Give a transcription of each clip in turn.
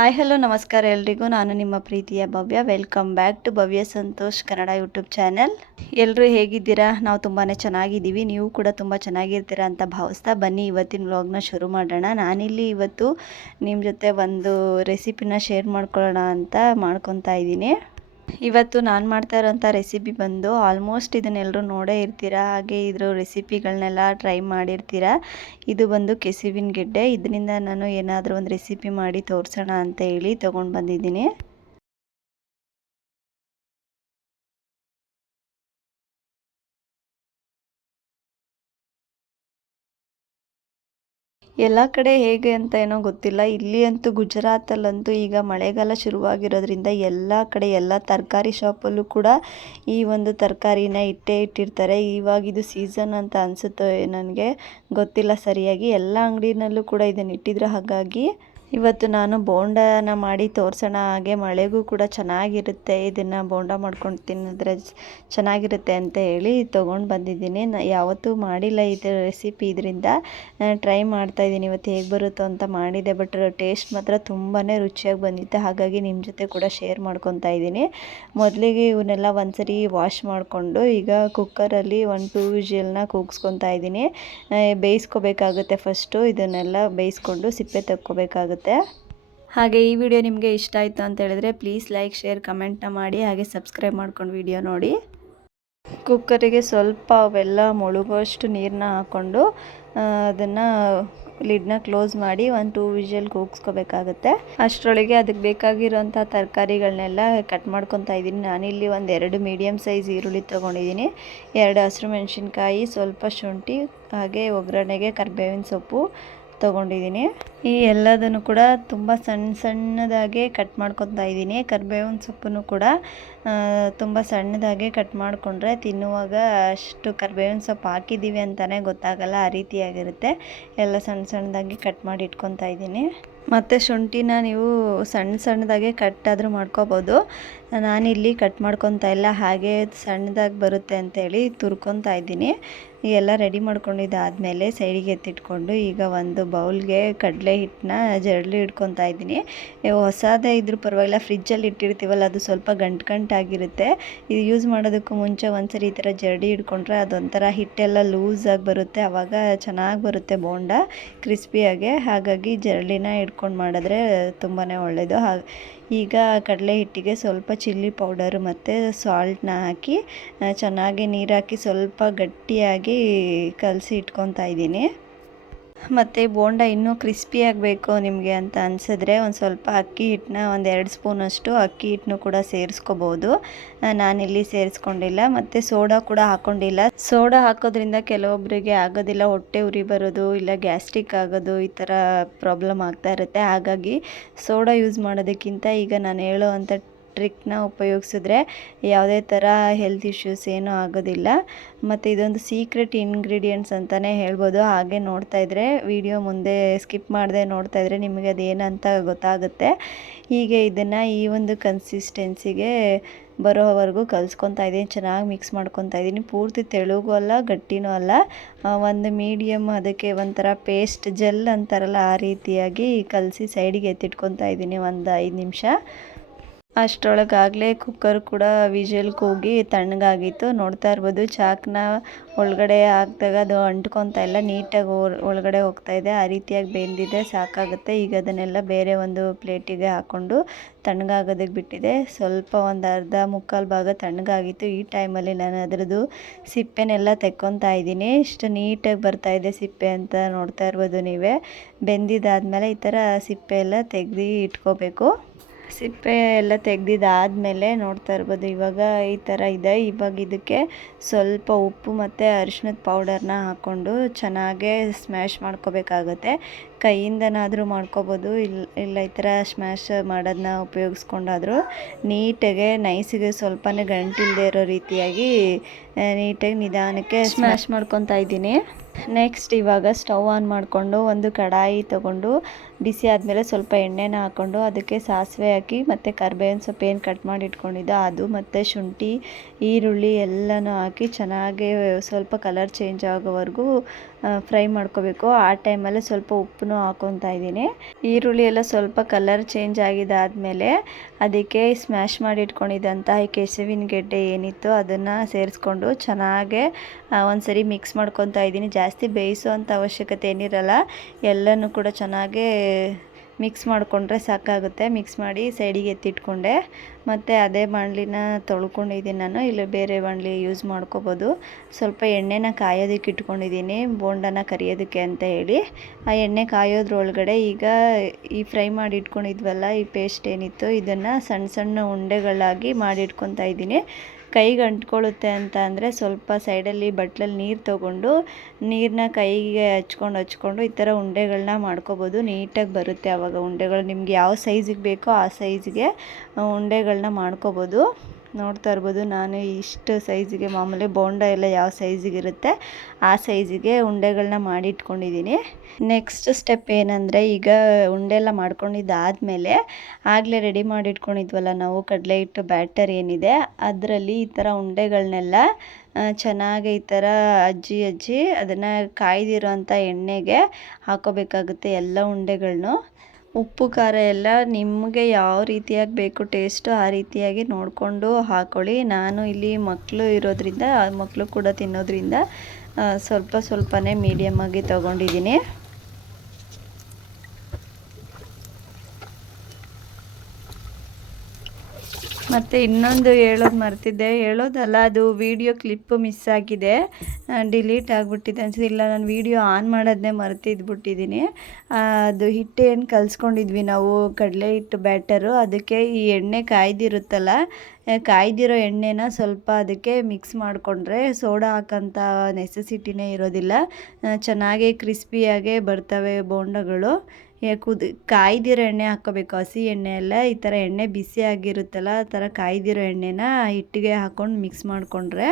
Hi hello ನಮಸ್ಕಾರ ಎಲ್ರಿಗೂ. ನಾನು ನಿಮ್ಮ ಪ್ರೀತಿಯ Bhavya. Welcome back to Bhavya Santosh Kannada YouTube channel. ಎಲ್ಲರೂ ಹೇಗಿದ್ದೀರಾ? ನಾವು ತುಂಬಾ ಚೆನ್ನಾಗಿದ್ದೀವಿ. ನೀವು ಕೂಡ ತುಂಬ ಚೆನ್ನಾಗಿರ್ತೀರಾ ಅಂತ ಭಾವಿಸ್ತಾ ಬನ್ನಿ ಇವತ್ತಿನ ವ್ಲಾಗ್ನ ಶುರು ಮಾಡೋಣ. ನಾನಿಲ್ಲಿ ಇವತ್ತು ನಿಮ್ಮ ಜೊತೆ ಒಂದು ರೆಸಿಪಿನ ಶೇರ್ ಮಾಡ್ಕೊಳ್ಳೋಣ ಅಂತ ಮಾಡ್ಕೊತಾ ಇದ್ದೀನಿ. ಇವತ್ತು ನಾನು ಮಾಡ್ತಾ ಇರೋಂಥ ರೆಸಿಪಿ ಬಂದು ಆಲ್ಮೋಸ್ಟ್ ಇದನ್ನೆಲ್ಲರೂ ನೋಡೇ ಇರ್ತೀರಾ, ಹಾಗೆ ಇದ್ರ ರೆಸಿಪಿಗಳನ್ನೆಲ್ಲ ಟ್ರೈ ಮಾಡಿರ್ತೀರಾ. ಇದು ಬಂದು ಕೆಸುವಿನ ಗೆಡ್ಡೆ. ಇದರಿಂದ ನಾನು ಏನಾದರೂ ಒಂದು ರೆಸಿಪಿ ಮಾಡಿ ತೋರಿಸೋಣ ಅಂತ ಹೇಳಿ ತೊಗೊಂಡು ಬಂದಿದ್ದೀನಿ. ಎಲ್ಲ ಕಡೆ ಹೇಗೆ ಅಂತ ಏನೋ ಗೊತ್ತಿಲ್ಲ, ಇಲ್ಲಿ ಅಂತೂ ಗುಜರಾತಲ್ಲಂತೂ ಈಗ ಮಳೆಗಾಲ ಶುರುವಾಗಿರೋದ್ರಿಂದ ಎಲ್ಲ ಕಡೆ ಎಲ್ಲ ತರಕಾರಿ ಶಾಪಲ್ಲೂ ಕೂಡ ಈ ಒಂದು ತರಕಾರಿನ ಇಟ್ಟಿರ್ತಾರೆ. ಇವಾಗ ಇದು ಸೀಸನ್ ಅಂತ ಅನಿಸುತ್ತೋ ನನಗೆ ಗೊತ್ತಿಲ್ಲ ಸರಿಯಾಗಿ. ಎಲ್ಲ ಅಂಗಡಿನಲ್ಲೂ ಕೂಡ ಇದನ್ನು ಇಟ್ಟಿದ್ರು. ಹಾಗಾಗಿ ಇವತ್ತು ನಾನು ಬೋಂಡನ ಮಾಡಿ ತೋರಿಸೋಣ, ಹಾಗೆ ಮಳೆಗೂ ಕೂಡ ಚೆನ್ನಾಗಿರುತ್ತೆ, ಇದನ್ನು ಬೋಂಡ ಮಾಡ್ಕೊಂಡು ತಿನ್ನಿದ್ರೆ ಚೆನ್ನಾಗಿರುತ್ತೆ ಅಂತ ಹೇಳಿ ತೊಗೊಂಡು ಬಂದಿದ್ದೀನಿ. ಯಾವತ್ತೂ ಮಾಡಿಲ್ಲ ಇದು ರೆಸಿಪಿ, ಇದರಿಂದ ಟ್ರೈ ಮಾಡ್ತಾಯಿದ್ದೀನಿ. ಇವತ್ತು ಹೇಗೆ ಬರುತ್ತೋ ಅಂತ ಮಾಡಿದೆ, ಬಟ್ ಟೇಸ್ಟ್ ಮಾತ್ರ ತುಂಬಾ ರುಚಿಯಾಗಿ ಬಂದಿತ್ತು. ಹಾಗಾಗಿ ನಿಮ್ಮ ಜೊತೆ ಕೂಡ ಶೇರ್ ಮಾಡ್ಕೊತಾ ಇದ್ದೀನಿ. ಮೊದಲಿಗೆ ಇವನ್ನೆಲ್ಲ ಒಂದ್ಸರಿ ವಾಶ್ ಮಾಡಿಕೊಂಡು ಈಗ ಕುಕ್ಕರಲ್ಲಿ 1-2 ವಿಷಲ್ನ ಕೂಗಿಸ್ಕೊತಾ ಇದ್ದೀನಿ. ಬೇಯಿಸ್ಕೋಬೇಕಾಗುತ್ತೆ. ಫಸ್ಟು ಇದನ್ನೆಲ್ಲ ಬೇಯಿಸ್ಕೊಂಡು ಸಿಪ್ಪೆ ತಕ್ಕೋಬೇಕಾಗುತ್ತೆ. ಹಾಗೆ ಈ ವಿಡಿಯೋ ನಿಮಗೆ ಇಷ್ಟ ಆಯಿತು ಅಂತ ಹೇಳಿದ್ರೆ ಪ್ಲೀಸ್ ಲೈಕ್, ಶೇರ್, ಕಮೆಂಟ್ನ ಮಾಡಿ. ಹಾಗೆ ಸಬ್ಸ್ಕ್ರೈಬ್ ಮಾಡ್ಕೊಂಡು ವಿಡಿಯೋ ನೋಡಿ. ಕುಕ್ಕರಿಗೆ ಸ್ವಲ್ಪ ಅವೆಲ್ಲ ಮುಳುಗುವಷ್ಟು ನೀರನ್ನ ಹಾಕ್ಕೊಂಡು ಅದನ್ನು ಲಿಡ್ನ ಕ್ಲೋಸ್ ಮಾಡಿ 1-2 ವಿಷಲ್ ಕೂಗಿಸ್ಕೋಬೇಕಾಗುತ್ತೆ. ಅಷ್ಟರೊಳಗೆ ಅದಕ್ಕೆ ಬೇಕಾಗಿರೋಂಥ ತರಕಾರಿಗಳನ್ನೆಲ್ಲ ಕಟ್ ಮಾಡ್ಕೊತಾ ಇದ್ದೀನಿ. ನಾನಿಲ್ಲಿ ಒಂದು 2 ಮೀಡಿಯಮ್ ಸೈಜ್ ಈರುಳ್ಳಿ ತೊಗೊಂಡಿದ್ದೀನಿ, 2 ಹಸಿರು ಮೆಣಸಿನ್ಕಾಯಿ, ಸ್ವಲ್ಪ ಶುಂಠಿ, ಹಾಗೆ ಒಗ್ಗರಣೆಗೆ ಕರಿಬೇವಿನ ಸೊಪ್ಪು ತೊಗೊಂಡಿದ್ದೀನಿ. ಈ ಎಲ್ಲದನ್ನು ಕೂಡ ತುಂಬ ಸಣ್ಣದಾಗೆ ಕಟ್ ಮಾಡ್ಕೊತಾ ಇದ್ದೀನಿ. ಕರಿಬೇವಿನ ಸೊಪ್ಪನ್ನು ಕೂಡ ತುಂಬ ಸಣ್ಣದಾಗೆ ಕಟ್ ಮಾಡಿಕೊಂಡ್ರೆ ತಿನ್ನುವಾಗ ಅಷ್ಟು ಕರಿಬೇವಿನ ಸೊಪ್ಪು ಹಾಕಿದ್ದೀವಿ ಅಂತಲೇ ಗೊತ್ತಾಗಲ್ಲ, ಆ ರೀತಿಯಾಗಿರುತ್ತೆ. ಎಲ್ಲ ಸಣ್ಣದಾಗಿ ಕಟ್ ಮಾಡಿ ಇಟ್ಕೊತಾ ಇದ್ದೀನಿ. ಮತ್ತು ಶುಂಠಿನ ನೀವು ಸಣ್ಣದಾಗೆ ಕಟ್ಟಾದರೂ ಮಾಡ್ಕೋಬೋದು. ನಾನಿಲ್ಲಿ ಕಟ್ ಮಾಡ್ಕೊತಾ ಇಲ್ಲ, ಹಾಗೆ ಸಣ್ಣದಾಗಿ ಬರುತ್ತೆ ಅಂತೇಳಿ ತುರ್ಕೊತಾ ಇದ್ದೀನಿ. ಎಲ್ಲ ರೆಡಿ ಮಾಡ್ಕೊಂಡಿದ್ದಾದಮೇಲೆ ಸೈಡಿಗೆ ಎತ್ತಿಟ್ಕೊಂಡು ಈಗ ಒಂದು ಬೌಲ್ಗೆ ಕಡಲೆ ಹಿಟ್ಟನ್ನ ಜರಡಿ ಇಟ್ಕೊತಾ ಇದ್ದೀನಿ. ಹೊಸದೇ ಇದ್ರೂ ಪರವಾಗಿಲ್ಲ, ಫ್ರಿಜ್ಜಲ್ಲಿ ಇಟ್ಟಿರ್ತೀವಲ್ಲ ಅದು ಸ್ವಲ್ಪ ಗಂಟಾಗಿರುತ್ತೆ. ಇದು ಯೂಸ್ ಮಾಡೋದಕ್ಕೂ ಮುಂಚೆ ಒಂದ್ಸರಿ ಈ ಥರ ಜರಡಿ ಹಿಡ್ಕೊಂಡ್ರೆ ಅದೊಂಥರ ಹಿಟ್ಟೆಲ್ಲ ಲೂಸಾಗಿ ಬರುತ್ತೆ, ಆವಾಗ ಚೆನ್ನಾಗಿ ಬರುತ್ತೆ ಬೋಂಡ ಕ್ರಿಸ್ಪಿಯಾಗೆ. ಹಾಗಾಗಿ ಜರಡಿನ ಹಿಡ್ಕೊಂಡು ಮಾಡಿದ್ರೆ ತುಂಬಾ ಒಳ್ಳೆಯದು. ಈಗ ಕಡಲೆ ಹಿಟ್ಟಿಗೆ ಸ್ವಲ್ಪ ಚಿಲ್ಲಿ ಪೌಡರ್ ಮತ್ತು ಸಾಲ್ಟನ್ನ ಹಾಕಿ ಚೆನ್ನಾಗಿ ನೀರು ಹಾಕಿ ಸ್ವಲ್ಪ ಗಟ್ಟಿಯಾಗಿ ಕಲಸಿ ಇಟ್ಕೊತಾ ಇದ್ದೀನಿ. ಮತ್ತು ಬೋಂಡ ಇನ್ನೂ ಕ್ರಿಸ್ಪಿ ಆಗಬೇಕು ನಿಮಗೆ ಅಂತ ಅನಿಸಿದ್ರೆ ಒಂದು ಸ್ವಲ್ಪ ಅಕ್ಕಿ ಹಿಟ್ಟನ್ನ 1-2 ಸ್ಪೂನಷ್ಟು ಅಕ್ಕಿ ಹಿಟ್ಟನ್ನು ಕೂಡ ಸೇರಿಸ್ಕೋಬೋದು. ನಾನಿಲ್ಲಿ ಸೇರಿಸ್ಕೊಂಡಿಲ್ಲ. ಮತ್ತು ಸೋಡಾ ಕೂಡ ಹಾಕ್ಕೊಂಡಿಲ್ಲ. ಸೋಡಾ ಹಾಕೋದ್ರಿಂದ ಕೆಲವೊಬ್ಬರಿಗೆ ಆಗೋದಿಲ್ಲ, ಹೊಟ್ಟೆ ಉರಿ ಬರೋದು, ಇಲ್ಲ ಗ್ಯಾಸ್ಟ್ರಿಕ್ ಆಗೋದು, ಈ ಥರ ಪ್ರಾಬ್ಲಮ್ ಆಗ್ತಾ ಇರುತ್ತೆ. ಹಾಗಾಗಿ ಸೋಡಾ ಯೂಸ್ ಮಾಡೋದಕ್ಕಿಂತ ಈಗ ನಾನು ಹೇಳೋ ಅಂಥ ಟ್ರಿಕ್ನ ಉಪಯೋಗಿಸಿದ್ರೆ ಯಾವುದೇ ಥರ ಹೆಲ್ತ್ ಇಶ್ಯೂಸ್ ಏನೂ ಆಗೋದಿಲ್ಲ. ಮತ್ತು ಇದೊಂದು ಸೀಕ್ರೆಟ್ ಇಂಗ್ರೀಡಿಯೆಂಟ್ಸ್ ಅಂತಲೇ ಹೇಳ್ಬೋದು. ಹಾಗೆ ನೋಡ್ತಾ ಇದ್ದರೆ ವಿಡಿಯೋ ಮುಂದೆ ಸ್ಕಿಪ್ ಮಾಡದೆ ನೋಡ್ತಾ ಇದ್ದರೆ ನಿಮಗೆ ಅದೇನಂತ ಗೊತ್ತಾಗುತ್ತೆ. ಹೀಗೆ ಇದನ್ನು ಈ ಒಂದು ಕನ್ಸಿಸ್ಟೆನ್ಸಿಗೆ ಬರೋವರೆಗೂ ಕಲಿಸ್ಕೊತಾ ಇದ್ದೀನಿ. ಚೆನ್ನಾಗಿ ಮಿಕ್ಸ್ ಮಾಡ್ಕೊತಾ ಇದ್ದೀನಿ. ಪೂರ್ತಿ ತೆಳುಗೂ ಅಲ್ಲ, ಗಟ್ಟಿನೂ ಅಲ್ಲ, ಒಂದು ಮೀಡಿಯಮ್, ಅದಕ್ಕೆ ಒಂಥರ ಪೇಸ್ಟ್ ಜೆಲ್ ಅಂತಾರಲ್ಲ ಆ ರೀತಿಯಾಗಿ ಕಲಸಿ ಸೈಡಿಗೆ ಎತ್ತಿಟ್ಕೊತಾ ಇದ್ದೀನಿ ಒಂದು 5 ನಿಮಿಷ. ಅಷ್ಟರೊಳಗಾಗಲೇ ಕುಕ್ಕರ್ ಕೂಡ ವಿಷಲ್ ಕೂಗಿ ತಣ್ಣಗಾಗಿತ್ತು. ನೋಡ್ತಾ ಇರ್ಬೋದು, ಚಾಕ್ನ ಒಳಗಡೆ ಹಾಕಿದಾಗ ಅದು ಅಂಟ್ಕೊತಾ ಇಲ್ಲ, ನೀಟಾಗಿ ಒಳಗಡೆ ಹೋಗ್ತಾ ಇದೆ. ಆ ರೀತಿಯಾಗಿ ಬೆಂದಿದೆ, ಸಾಕಾಗುತ್ತೆ. ಈಗ ಅದನ್ನೆಲ್ಲ ಬೇರೆ ಒಂದು ಪ್ಲೇಟಿಗೆ ಹಾಕ್ಕೊಂಡು ತಣ್ಣಗಾಗೋದಕ್ಕೆ ಬಿಟ್ಟಿದೆ. ಸ್ವಲ್ಪ ಒಂದು ಅರ್ಧ-ಮುಕ್ಕಾಲು ಭಾಗ ತಣ್ಣಗಾಗಿತ್ತು. ಈ ಟೈಮಲ್ಲಿ ನಾನು ಅದರದ್ದು ಸಿಪ್ಪೆನೆಲ್ಲ ತೆಕ್ಕೊತಾ ಇದ್ದೀನಿ. ಇಷ್ಟು ನೀಟಾಗಿ ಬರ್ತಾಯಿದೆ ಸಿಪ್ಪೆ ಅಂತ ನೋಡ್ತಾ ಇರ್ಬೋದು ನೀವೇ. ಬೆಂದಿದ್ದಾದಮೇಲೆ ಈ ಥರ ಸಿಪ್ಪೆ ಎಲ್ಲ ತೆಗೆದು ಇಟ್ಕೋಬೇಕು. ಸಿಪ್ಪೆ ಎಲ್ಲ ತೆಗೆದಿದ್ದಾದಮೇಲೆ ನೋಡ್ತಾ ಇರ್ಬೋದು ಇವಾಗ ಈ ಥರ ಇದೆ. ಇವಾಗ ಇದಕ್ಕೆ ಸ್ವಲ್ಪ ಉಪ್ಪು ಮತ್ತು ಅರಿಶಿಣದ ಪೌಡರ್ನ ಹಾಕ್ಕೊಂಡು ಚೆನ್ನಾಗೇ ಸ್ಮ್ಯಾಶ್ ಮಾಡ್ಕೋಬೇಕಾಗುತ್ತೆ. ಕೈಯಿಂದನಾದರೂ ಮಾಡ್ಕೋಬೋದು, ಇಲ್ಲ ಈ ಥರ ಸ್ಮ್ಯಾಶ್ ಮಾಡೋದನ್ನ ಉಪಯೋಗಿಸ್ಕೊಂಡಾದರೂ ನೀಟಾಗೆ ನೈಸಿಗೆ ಸ್ವಲ್ಪನೇ ಗಂಟಿಲ್ಲದೆ ಇರೋ ರೀತಿಯಾಗಿ ನೀಟಾಗಿ ನಿಧಾನಕ್ಕೆ ಸ್ಮ್ಯಾಶ್ ಮಾಡ್ಕೊತಾ ಇದ್ದೀನಿ. ನೆಕ್ಸ್ಟ್ ಇವಾಗ ಸ್ಟವ್ ಆನ್ ಮಾಡಿಕೊಂಡು ಒಂದು ಕಡಾಯಿ ತೊಗೊಂಡು ಬಿಸಿ ಆದಮೇಲೆ ಸ್ವಲ್ಪ ಎಣ್ಣೆನ ಹಾಕ್ಕೊಂಡು ಅದಕ್ಕೆ ಸಾಸಿವೆ ಹಾಕಿ ಮತ್ತು ಕರ್ಬೇವಿನ ಸೊಪ್ಪು ಏನು ಕಟ್ ಮಾಡಿ ಇಟ್ಕೊಂಡಿದ್ದೆ ಅದು ಮತ್ತು ಶುಂಠಿ ಈರುಳ್ಳಿ ಎಲ್ಲನೂ ಹಾಕಿ ಚೆನ್ನಾಗಿ ಸ್ವಲ್ಪ ಕಲರ್ ಚೇಂಜ್ ಆಗೋವರೆಗೂ ಫ್ರೈ ಮಾಡ್ಕೋಬೇಕು. ಆ ಟೈಮಲ್ಲಿ ಸ್ವಲ್ಪ ಉಪ್ಪನ್ನು ಹಾಕ್ಕೊತಾ ಇದ್ದೀನಿ. ಈರುಳ್ಳಿ ಎಲ್ಲ ಸ್ವಲ್ಪ ಕಲರ್ ಚೇಂಜ್ ಆಗಿದ್ದಾದಮೇಲೆ ಅದಕ್ಕೆ ಸ್ಮ್ಯಾಶ್ ಮಾಡಿ ಇಟ್ಕೊಂಡಿದ್ದಂಥ ಈ ಕೆಸುವಿನ ಗೆಡ್ಡೆ ಏನಿತ್ತು ಅದನ್ನು ಸೇರಿಸ್ಕೊಂಡು ಚೆನ್ನಾಗೆ ಒಂದ್ಸರಿ ಮಿಕ್ಸ್ ಮಾಡ್ಕೊತಾ ಇದ್ದೀನಿ. ಜಾಸ್ತಿ ಬೇಯಿಸೋವಂಥ ಅವಶ್ಯಕತೆ ಏನಿರಲ್ಲ, ಎಲ್ಲನೂ ಕೂಡ ಚೆನ್ನಾಗೇ ಮಿಕ್ಸ್ ಮಾಡಿಕೊಂಡ್ರೆ ಸಾಕಾಗುತ್ತೆ. ಮಿಕ್ಸ್ ಮಾಡಿ ಸೈಡಿಗೆ ಎತ್ತಿಟ್ಕೊಂಡೆ. ಮತ್ತು ಅದೇ ಬಾಣಲಿನ ತೊಳ್ಕೊಂಡಿದ್ದೀನಿ ನಾನು, ಇಲ್ಲ ಬೇರೆ ಬಾಣಲಿ ಯೂಸ್ ಮಾಡ್ಕೋಬೋದು. ಸ್ವಲ್ಪ ಎಣ್ಣೆನ ಕಾಯೋದಕ್ಕೆ ಇಟ್ಕೊಂಡಿದ್ದೀನಿ ಬೋಂಡನ ಕರಿಯೋದಕ್ಕೆ ಅಂತ ಹೇಳಿ. ಆ ಎಣ್ಣೆ ಕಾಯೋದ್ರೊಳಗಡೆ ಈಗ ಈ ಫ್ರೈ ಮಾಡಿ ಇಟ್ಕೊಂಡಿದ್ವಲ್ಲ ಈ ಪೇಸ್ಟ್ ಏನಿತ್ತು ಇದನ್ನು ಸಣ್ಣ ಸಣ್ಣ ಉಂಡೆಗಳಾಗಿ ಮಾಡಿ ಇಟ್ಕೊತಾ ಇದ್ದೀನಿ. ಕೈಗೆ ಅಂಟ್ಕೊಳ್ಳುತ್ತೆ ಅಂತ ಅಂದರೆ ಸ್ವಲ್ಪ ಸೈಡಲ್ಲಿ ಬಟ್ಲಲ್ಲಿ ನೀರು ತೊಗೊಂಡು ನೀರನ್ನ ಕೈಗೆ ಹಚ್ಕೊಂಡು ಈ ಥರ ಉಂಡೆಗಳನ್ನ ಮಾಡ್ಕೋಬೋದು. ನೀಟಾಗಿ ಬರುತ್ತೆ ಆವಾಗ ಉಂಡೆಗಳು. ನಿಮ್ಗೆ ಯಾವ ಸೈಜಿಗೆ ಬೇಕೋ ಆ ಸೈಜಿಗೆ ಉಂಡೆಗಳನ್ನ ಮಾಡ್ಕೋಬೋದು. ನೋಡ್ತಾ ಇರ್ಬೋದು ನಾನು ಇಷ್ಟು ಸೈಜಿಗೆ, ಮಾಮೂಲಿ ಬೋಂಡ ಎಲ್ಲ ಯಾವ ಸೈಜಿಗೆ ಇರುತ್ತೆ ಆ ಸೈಜಿಗೆ ಉಂಡೆಗಳನ್ನ ಮಾಡಿ ಇಟ್ಕೊಂಡಿದ್ದೀನಿ. ನೆಕ್ಸ್ಟ್ ಸ್ಟೆಪ್ ಏನಂದರೆ, ಈಗ ಉಂಡೆ ಎಲ್ಲ ಮಾಡ್ಕೊಂಡಿದ್ದಾದಮೇಲೆ ಆಗಲೇ ರೆಡಿ ಮಾಡಿ ಇಟ್ಕೊಂಡಿದ್ವಲ್ಲ ನಾವು ಕಡಲೆ ಹಿಟ್ಟು ಬ್ಯಾಟರ್ ಏನಿದೆ ಅದರಲ್ಲಿ ಈ ಥರ ಉಂಡೆಗಳನ್ನೆಲ್ಲ ಚೆನ್ನಾಗಿ ಈ ಥರ ಅಜ್ಜಿ ಅದನ್ನು ಕಾಯ್ದಿರೋಂಥ ಎಣ್ಣೆಗೆ ಹಾಕೋಬೇಕಾಗುತ್ತೆ ಎಲ್ಲ ಉಂಡೆಗಳನ್ನೂ. ಉಪ್ಪು ಖಾರ ಎಲ್ಲ ನಿಮಗೆ ಯಾವ ರೀತಿಯಾಗಿ ಬೇಕು ಟೇಸ್ಟು ಆ ರೀತಿಯಾಗಿ ನೋಡಿಕೊಂಡು ಹಾಕ್ಕೊಳ್ಳಿ. ನಾನು ಇಲ್ಲಿ ಮಕ್ಕಳು ಇರೋದ್ರಿಂದ ಮಕ್ಕಳು ಕೂಡ ತಿನ್ನೋದ್ರಿಂದ ಸ್ವಲ್ಪನೇ ಮೀಡಿಯಮ್ಮಾಗಿ ತೊಗೊಂಡಿದ್ದೀನಿ. ಮತ್ತು ಇನ್ನೊಂದು ಹೇಳೋದು ಮರ್ತಿದ್ದೆ, ಹೇಳೋದಲ್ಲ, ಅದು ವೀಡಿಯೋ ಕ್ಲಿಪ್ಪು ಮಿಸ್ ಆಗಿದೆ, ಡಿಲೀಟ್ ಆಗಿಬಿಟ್ಟಿದೆ ಅನ್ಸುತ್ತೆ. ಇಲ್ಲ, ನಾನು ವೀಡಿಯೋ ಆನ್ ಮಾಡೋದನ್ನೇ ಮರ್ತಿದ್ಬಿಟ್ಟಿದ್ದೀನಿ. ಅದು ಹಿಟ್ಟು ಏನು ಕಲಿಸ್ಕೊಂಡಿದ್ವಿ ನಾವು ಕಡಲೆ ಹಿಟ್ಟು ಬ್ಯಾಟರು, ಅದಕ್ಕೆ ಈ ಎಣ್ಣೆ ಕಾಯ್ದಿರುತ್ತಲ್ಲ, ಕಾಯ್ದಿರೋ ಎಣ್ಣೆನ ಸ್ವಲ್ಪ ಅದಕ್ಕೆ ಮಿಕ್ಸ್ ಮಾಡಿಕೊಂಡ್ರೆ ಸೋಡಾ ಹಾಕೋಂಥ ನೆಸೆಸಿಟಿನೇ ಇರೋದಿಲ್ಲ. ಚೆನ್ನಾಗಿ ಕ್ರಿಸ್ಪಿಯಾಗೇ ಬರ್ತವೆ ಬೋಂಡಗಳು. ಕಾಯ್ದಿರೋ ಎಣ್ಣೆ ಹಾಕ್ಕೋಬೇಕು, ಹಸಿ ಎಣ್ಣೆ ಎಲ್ಲ. ಈ ಥರ ಎಣ್ಣೆ ಬಿಸಿ ಆಗಿರುತ್ತಲ್ಲ ಆ ಥರ ಕಾಯ್ದಿರೋ ಎಣ್ಣೆನ ಹಿಟ್ಟಿಗೆ ಹಾಕ್ಕೊಂಡು ಮಿಕ್ಸ್ ಮಾಡಿಕೊಂಡ್ರೆ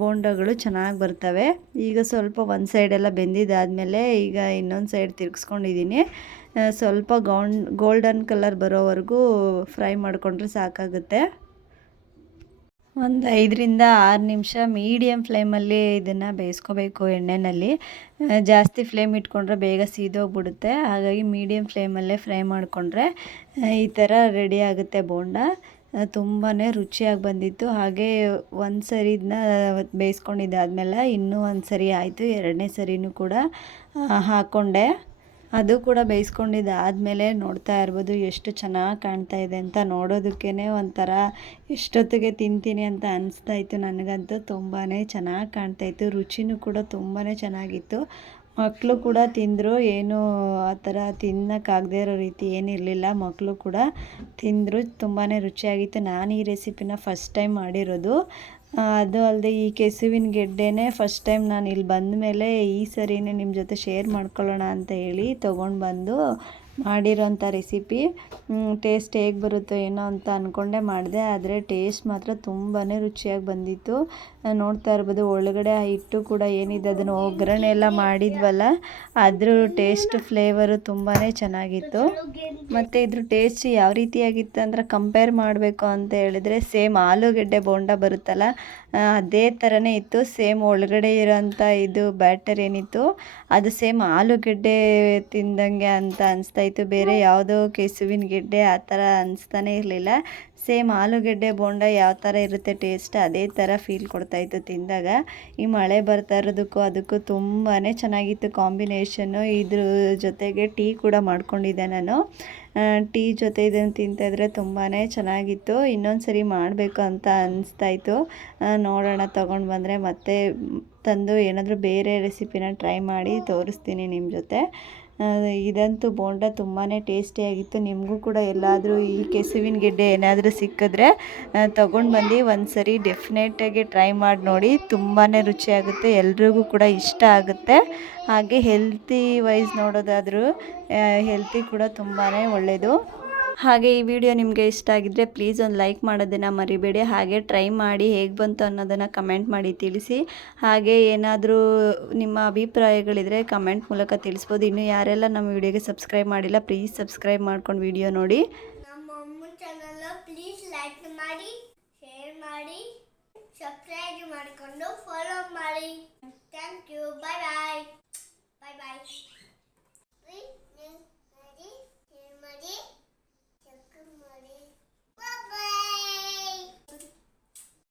ಬೋಂಡಗಳು ಚೆನ್ನಾಗಿ ಬರ್ತವೆ. ಈಗ ಸ್ವಲ್ಪ ಒಂದು ಸೈಡೆಲ್ಲ ಬೆಂದಿದ್ದಾದಮೇಲೆ ಈಗ ಇನ್ನೊಂದು ಸೈಡ್ ತಿರ್ಗಿಸ್ಕೊಂಡಿದ್ದೀನಿ. ಸ್ವಲ್ಪ ಗೋಲ್ಡನ್ ಕಲರ್ ಬರೋವರೆಗೂ ಫ್ರೈ ಮಾಡಿಕೊಂಡ್ರೆ ಸಾಕಾಗುತ್ತೆ. ಒಂದು 5-6 ನಿಮಿಷ ಮೀಡಿಯಮ್ ಫ್ಲೇಮಲ್ಲಿ ಇದನ್ನು ಬೇಯಿಸ್ಕೋಬೇಕು ಎಣ್ಣೆಯಲ್ಲಿ. ಜಾಸ್ತಿ ಫ್ಲೇಮ್ ಇಟ್ಕೊಂಡ್ರೆ ಬೇಗ ಸೀದೋಗ್ಬಿಡುತ್ತೆ. ಹಾಗಾಗಿ ಮೀಡಿಯಮ್ ಫ್ಲೇಮಲ್ಲೇ ಫ್ರೈ ಮಾಡಿಕೊಂಡ್ರೆ ಈ ಥರ ರೆಡಿ ಆಗುತ್ತೆ ಬೋಂಡ. ತುಂಬಾ ರುಚಿಯಾಗಿ ಬಂದಿತ್ತು. ಹಾಗೆ ಒಂದು ಸರಿ ಇದನ್ನ ಬೇಯಿಸ್ಕೊಂಡಿದ್ದಾದಮೇಲೆ ಇನ್ನೂ ಒಂದು ಸರಿ ಆಯಿತು, ಎರಡನೇ ಸರಿನೂ ಕೂಡ ಹಾಕ್ಕೊಂಡೆ. ಅದು ಕೂಡ ಬೇಯಿಸ್ಕೊಂಡಿದ್ದಾದಮೇಲೆ ನೋಡ್ತಾ ಇರ್ಬೋದು ಎಷ್ಟು ಚೆನ್ನಾಗಿ ಕಾಣ್ತಾ ಇದೆ ಅಂತ. ನೋಡೋದಕ್ಕೇ ಒಂಥರ ಎಷ್ಟೊತ್ತಿಗೆ ತಿಂತೀನಿ ಅಂತ ಅನಿಸ್ತಾಯಿತ್ತು ನನಗಂತೂ. ತುಂಬಾ ಚೆನ್ನಾಗಿ ಕಾಣ್ತಾಯಿತ್ತು, ರುಚಿನೂ ಕೂಡ ತುಂಬಾ ಚೆನ್ನಾಗಿತ್ತು. ಮಕ್ಕಳು ಕೂಡ ತಿಂದರು, ಏನು ಆ ಥರ ತಿನ್ನೋಕ್ಕಾಗದೇ ಇರೋ ರೀತಿ ಏನಿರಲಿಲ್ಲ. ಮಕ್ಕಳು ಕೂಡ ತಿಂದರು, ತುಂಬಾ ರುಚಿಯಾಗಿತ್ತು. ನಾನು ಈ ರೆಸಿಪಿನ ಫಸ್ಟ್ ಟೈಮ್ ಮಾಡಿರೋದು. ಅದು ಅಲ್ಲದೆ ಈ ಕೆಸುವಿನ ಗೆಡ್ಡೆನೇ ಫಸ್ಟ್ ಟೈಮ್ ನಾನು ಇಲ್ಲಿ ಬಂದ ಮೇಲೆ ಈ ಸರಿನೇ ನಿಮ್ಮ ಜೊತೆ ಶೇರ್ ಮಾಡ್ಕೊಳ್ಳೋಣ ಅಂತ ಹೇಳಿ ತೊಗೊಂಡು ಬಂದು ಮಾಡಿರೋಂಥ ರೆಸಿಪಿ. ಟೇಸ್ಟ್ ಹೇಗೆ ಬರುತ್ತೋ ಏನೋ ಅಂತ ಅಂದ್ಕೊಂಡೇ ಮಾಡಿದೆ, ಆದರೆ ಟೇಸ್ಟ್ ಮಾತ್ರ ತುಂಬಾ ರುಚಿಯಾಗಿ ಬಂದಿತ್ತು. ನೋಡ್ತಾ ಇರ್ಬೋದು ಒಳಗಡೆ ಆ ಹಿಟ್ಟು ಕೂಡ ಏನಿದೆ ಅದನ್ನು ಒಗ್ಗರಣೆ ಎಲ್ಲ ಮಾಡಿದ್ವಲ್ಲ ಅದ್ರ ಟೇಸ್ಟ್ ಫ್ಲೇವರು ತುಂಬಾ ಚೆನ್ನಾಗಿತ್ತು. ಮತ್ತು ಇದ್ರ ಟೇಸ್ಟ್ ಯಾವ ರೀತಿಯಾಗಿತ್ತು ಅಂದರೆ, ಕಂಪೇರ್ ಮಾಡಬೇಕು ಅಂತ ಹೇಳಿದರೆ ಸೇಮ್ ಆಲೂಗೆಡ್ಡೆ ಬೋಂಡ ಬರುತ್ತಲ್ಲ ಅದೇ ಥರನೇ ಇತ್ತು. ಸೇಮ್ ಒಳಗಡೆ ಇರೋಂಥ ಇದು ಬ್ಯಾಟರ್ ಏನಿತ್ತು ಅದು ಸೇಮ್ ಆಲೂಗೆಡ್ಡೆ ತಿಂದಂಗೆ ಅಂತ ಅನಿಸ್ತಾಯಿತ್ತು. ಬೇರೆ ಯಾವುದೋ ಕೆಸುವಿನ ಗೆಡ್ಡೆ ಆ ಥರ ಅನಿಸ್ತಾನೆ ಇರಲಿಲ್ಲ. ಸೇಮ್ ಆಲೂಗೆಡ್ಡೆ ಬೋಂಡ ಯಾವ ಥರ ಇರುತ್ತೆ ಟೇಸ್ಟ್ ಅದೇ ಥರ ಫೀಲ್ ಕೊಡ್ತಾಯಿತ್ತು ತಿಂದಾಗ. ಈ ಮಳೆ ಬರ್ತಾ ಇರೋದಕ್ಕೂ ಅದಕ್ಕೂ ತುಂಬಾ ಚೆನ್ನಾಗಿತ್ತು ಕಾಂಬಿನೇಷನ್ನು. ಇದ್ರ ಜೊತೆಗೆ ಟೀ ಕೂಡ ಮಾಡ್ಕೊಂಡಿದ್ದೆ ನಾನು. ಟೀ ಜೊತೆ ಇದನ್ನು ತಿಂತಾಯಿದ್ರೆ ತುಂಬಾ ಚೆನ್ನಾಗಿತ್ತು. ಇನ್ನೊಂದು ಸರಿ ಮಾಡಬೇಕು ಅಂತ ಅನಿಸ್ತಾಯಿತ್ತು. ನೋಡೋಣ, ತೊಗೊಂಡು ಬಂದರೆ ಮತ್ತೆ ತಂದು ಏನಾದರೂ ಬೇರೆ ರೆಸಿಪಿನ ಟ್ರೈ ಮಾಡಿ ತೋರಿಸ್ತೀನಿ ನಿಮ್ಮ ಜೊತೆ. ಇದಂತೂ ಬೋಂಡ ತುಂಬಾ ಟೇಸ್ಟಿಯಾಗಿತ್ತು. ನಿಮಗೂ ಕೂಡ ಎಲ್ಲಾದರೂ ಈ ಕೆಸುವಿನ ಗೆಡ್ಡೆ ಏನಾದರೂ ಸಿಕ್ಕಿದ್ರೆ ತೊಗೊಂಡು ಬಂದು ಒಂದು ಸರಿ ಡೆಫಿನೆಟಾಗಿ ಟ್ರೈ ಮಾಡಿ ನೋಡಿ. ತುಂಬಾ ರುಚಿಯಾಗುತ್ತೆ, ಎಲ್ರಿಗೂ ಕೂಡ ಇಷ್ಟ ಆಗುತ್ತೆ. ಹಾಗೆ ಹೆಲ್ತಿ ವೈಸ್ ನೋಡೋದಾದರೂ ಹೆಲ್ತಿ ಕೂಡ ತುಂಬಾ ಒಳ್ಳೆಯದು. ಹಾಗೆ ಈ ವಿಡಿಯೋ ನಿಮಗೆ ಇಷ್ಟ ಆಗಿದ್ದರೆ ಪ್ಲೀಸ್ ಒಂದು ಲೈಕ್ ಮಾಡೋದನ್ನು ಮರಿಬೇಡಿ. ಹಾಗೆ ಟ್ರೈ ಮಾಡಿ ಹೇಗೆ ಬಂತು ಅನ್ನೋದನ್ನು ಕಮೆಂಟ್ ಮಾಡಿ ತಿಳಿಸಿ. ಹಾಗೆ ಏನಾದರೂ ನಿಮ್ಮ ಅಭಿಪ್ರಾಯಗಳಿದ್ರೆ ಕಮೆಂಟ್ ಮೂಲಕ ತಿಳಿಸ್ಬೋದು. ಇನ್ನು ಯಾರೆಲ್ಲ ನಮ್ಮ ವಿಡಿಯೋಗೆ ಸಬ್ಸ್ಕ್ರೈಬ್ ಮಾಡಿಲ್ಲ ಪ್ಲೀಸ್ ಸಬ್ಸ್ಕ್ರೈಬ್ ಮಾಡ್ಕೊಂಡು ವಿಡಿಯೋ ನೋಡಿ. ನಮ್ಮ ಅಮ್ಮನ ಚಾನಲ್ ಪ್ಲೀಸ್ ಲೈಕ್ ಮಾಡಿ, ಶೇರ್ ಮಾಡಿ, ಸಬ್ಸ್ಕ್ರೈಬ್ ಮಾಡಿಕೊಂಡು ಫಾಲೋ ಮಾಡಿ. Thank you. ಬಾಯ್.